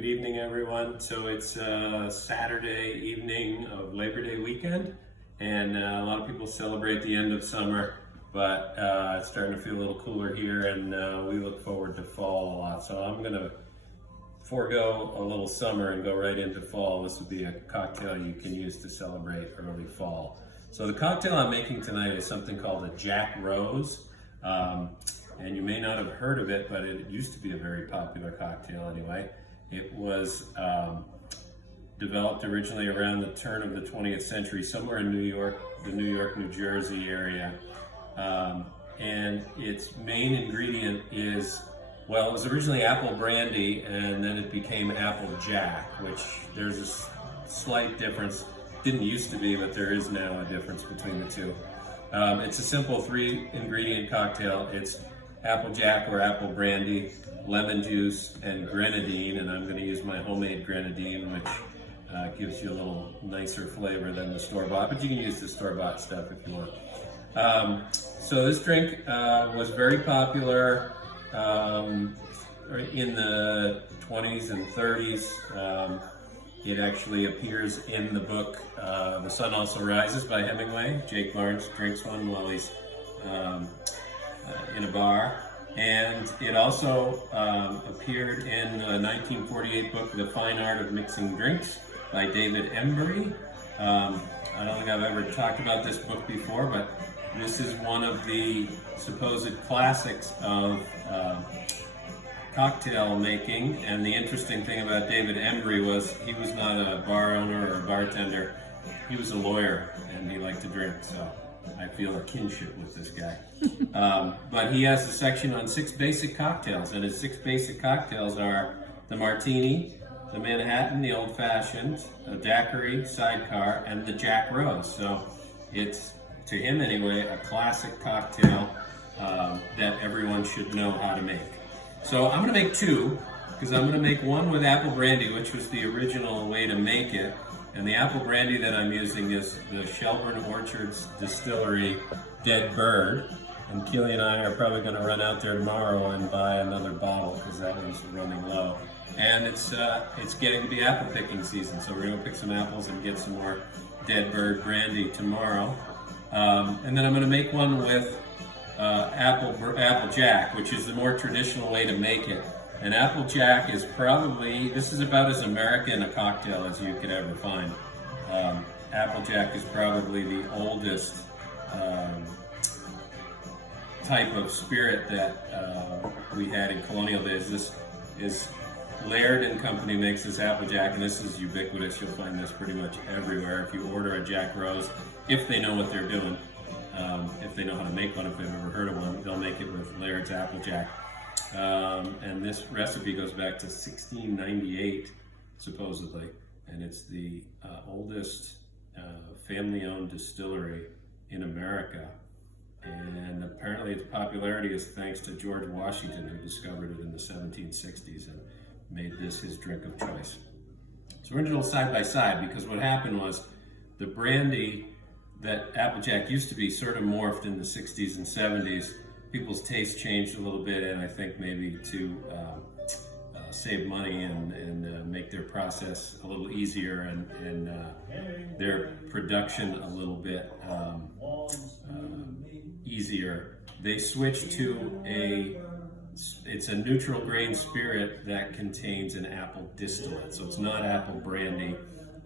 Good evening, everyone. So it's Saturday evening of Labor Day weekend, and a lot of people celebrate the end of summer, but it's starting to feel a little cooler here, and we look forward to fall a lot. So I'm going to forego a little summer and go right into fall. This would be a cocktail you can use to celebrate early fall. So the cocktail I'm making tonight is something called a Jack Rose. And you may not have heard of it, but it used to be a very popular cocktail anyway. It was developed originally around the turn of the 20th century, somewhere in New York, the New York, New Jersey area. And its main ingredient is, well, it was originally apple brandy, and then it became applejack, which there's a slight difference. Didn't used to be, but there is now a difference between the two. It's a simple 3-ingredient cocktail. It's applejack or apple brandy, lemon juice, and grenadine, and I'm going to use my homemade grenadine, which gives you a little nicer flavor than the store-bought, but you can use the store-bought stuff if you want. So this drink was very popular in the 20s and 30s. It actually appears in the book The Sun Also Rises by Hemingway. Jake Barnes drinks one while he's in a bar. And it also appeared in the 1948 book The Fine Art of Mixing Drinks by David Embry. I don't think I've ever talked about this book before, but this is one of the supposed classics of cocktail making. And the interesting thing about David Embry was he was not a bar owner or a bartender. He was a lawyer, and he liked to drink, so I feel a kinship with this guy. But he has a section on 6 basic cocktails, and his 6 basic cocktails are the martini, the Manhattan, the old-fashioned, a daiquiri, sidecar, and the Jack Rose. So it's, to him anyway, a classic cocktail that everyone should know how to make. So I'm going to make 2, because I'm going to make one with apple brandy, which was the original way to make it. And the apple brandy that I'm using is the Shelburne Orchards Distillery Dead Bird. And Keely and I are probably going to run out there tomorrow and buy another bottle because that one's running low. And it's getting to be apple picking season, so we're going to pick some apples and get some more Dead Bird brandy tomorrow. And then I'm going to make one with applejack, which is the more traditional way to make it. And applejack is probably, this is about as American a cocktail as you could ever find. Applejack is probably the oldest type of spirit that we had in colonial days. This is Laird and Company makes this applejack, and this is ubiquitous. You'll find this pretty much everywhere. If you order a Jack Rose, if they know what they're doing, if they know how to make one, if they've ever heard of one, they'll make it with Laird's applejack. And this recipe goes back to 1698, supposedly, and it's the oldest family-owned distillery in America. And apparently its popularity is thanks to George Washington, who discovered it in the 1760s and made this his drink of choice. So we're going to do it side by side, because what happened was the brandy that applejack used to be sort of morphed in the 60s and 70s. People's taste changed a little bit, and I think maybe to save money and make their process a little easier and their production a little bit easier, they switched to it's a neutral grain spirit that contains an apple distillate. So it's not apple brandy,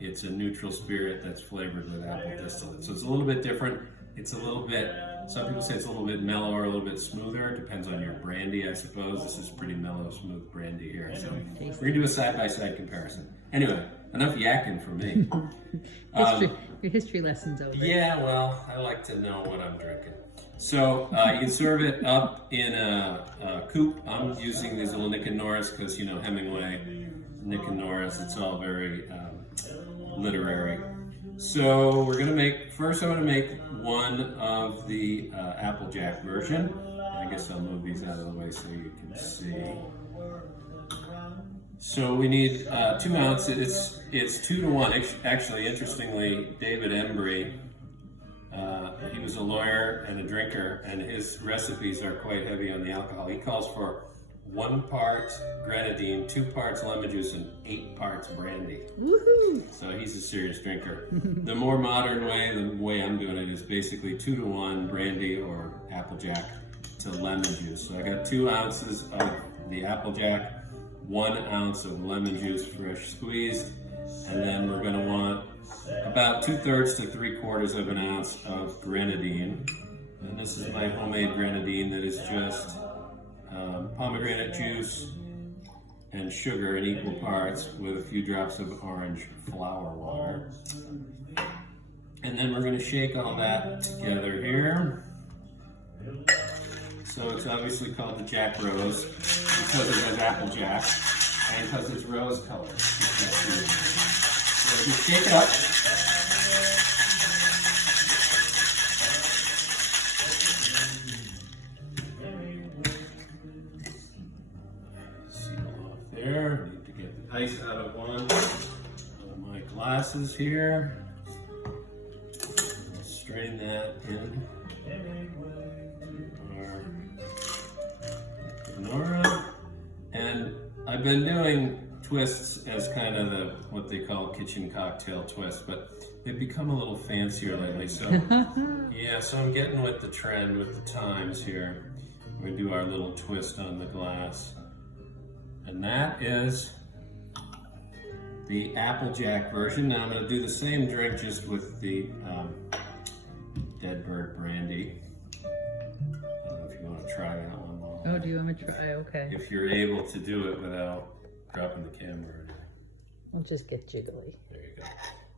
it's a neutral spirit that's flavored with apple distillate. So it's a little bit different. It's a little bit, some people say it's a little bit mellower, a little bit smoother. It depends on your brandy, I suppose. This is pretty mellow, smooth brandy here. So we're going to do a side-by-side comparison. Anyway, enough yakking for me. Your history lesson's over. Yeah, well, I like to know what I'm drinking. So you can serve it up in a coupe. I'm using these little Nick and Norris because, you know, Hemingway, Nick and Norris, it's all very literary. So we're going to make, first I'm going to make one of the applejack version. I guess I'll move these out of the way so you can see. So we need 2 ounces. It's 2 to 1. Actually, interestingly, David Embry, he was a lawyer and a drinker, and his recipes are quite heavy on the alcohol. He calls for 1 part grenadine, 2 parts lemon juice, and 8 parts brandy. Woohoo! So he's a serious drinker. The more modern way, the way I'm doing it, is basically 2 to 1 brandy or applejack to lemon juice. So I got 2 ounces of the applejack, 1 ounce of lemon juice fresh squeezed, and then we're gonna want about 2/3 to 3/4 of an ounce of grenadine. And this is my homemade grenadine that is just pomegranate juice and sugar in equal parts with a few drops of orange flower water. And then we're going to shake all that together here. So it's obviously called the Jack Rose because it has applejack and because it's rose colored. So just shake it up. There, need to get the ice out of one of my glasses here. Strain that in our Nora. And I've been doing twists as kind of what they call kitchen cocktail twists, but they've become a little fancier lately. So yeah, so I'm getting with the trend, with the times here. We do our little twist on the glass. And that is the applejack version. Now I'm going to do the same drink just with the Dead Bird brandy. I don't know if you want to try that one. Oh, do you want me to try? Okay. If you're able to do it without dropping the camera. I'll just get jiggly. There you go.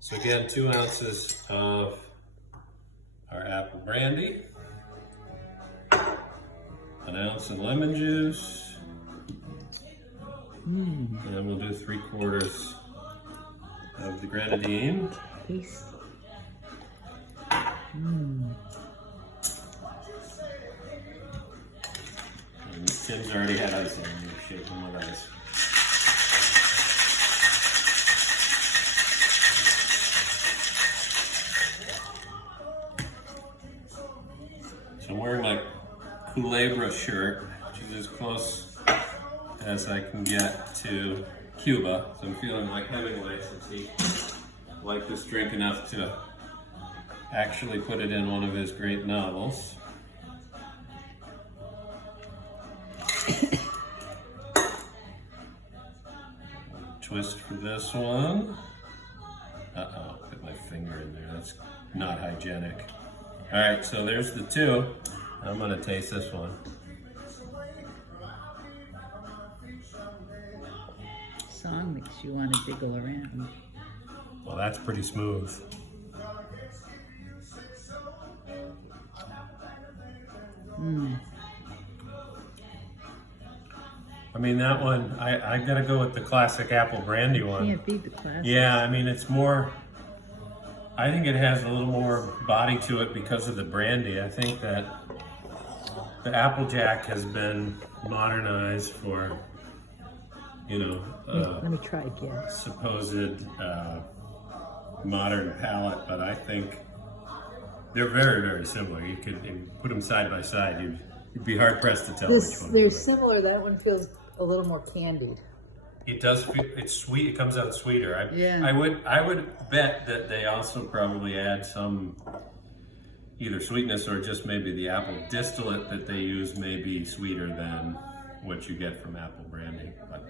So again, 2 ounces of our apple brandy, 1 ounce of lemon juice, and then we'll do 3/4 of the grenadine. Tasty. And Tim's already had ice in it. You shake them with ice. So I'm wearing my Culebra shirt, which is as close as I can get to Cuba. So I'm feeling like Hemingway, since he liked this drink enough to actually put it in one of his great novels. Twist for this one. Uh-oh, put my finger in there. That's not hygienic. All right, so there's the 2. I'm gonna taste this one. Song makes you want to jiggle around. Well, that's pretty smooth. I mean, that one, I gotta go with the classic apple brandy one. Can't beat the classic. Yeah, I mean, it's more, I think it has a little more body to it because of the brandy. I think that the applejack has been modernized for, you know, Let me try again. supposed modern palate, but I think they're very, very similar. You could put them side by side. You'd be hard pressed to tell which one. They're similar. That one feels a little more candied. It does feel, it's sweet. It comes out sweeter. Yeah. I would bet that they also probably add some either sweetness or just maybe the apple distillate that they use may be sweeter than what you get from apple brandy. But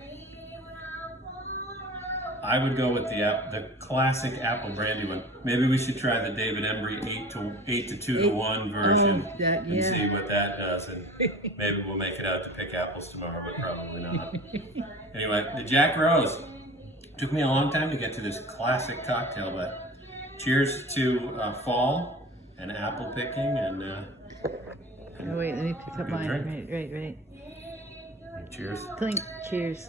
I would go with the classic apple brandy one. Maybe we should try the David Embry 8 to 2 to 1 version and see what that does. And maybe we'll make it out to pick apples tomorrow, but probably not. Anyway, the Jack Rose. Took me a long time to get to this classic cocktail, but cheers to fall and apple picking and Oh wait, let me pick up mine. drink. Right. Cheers. Clink. Cheers.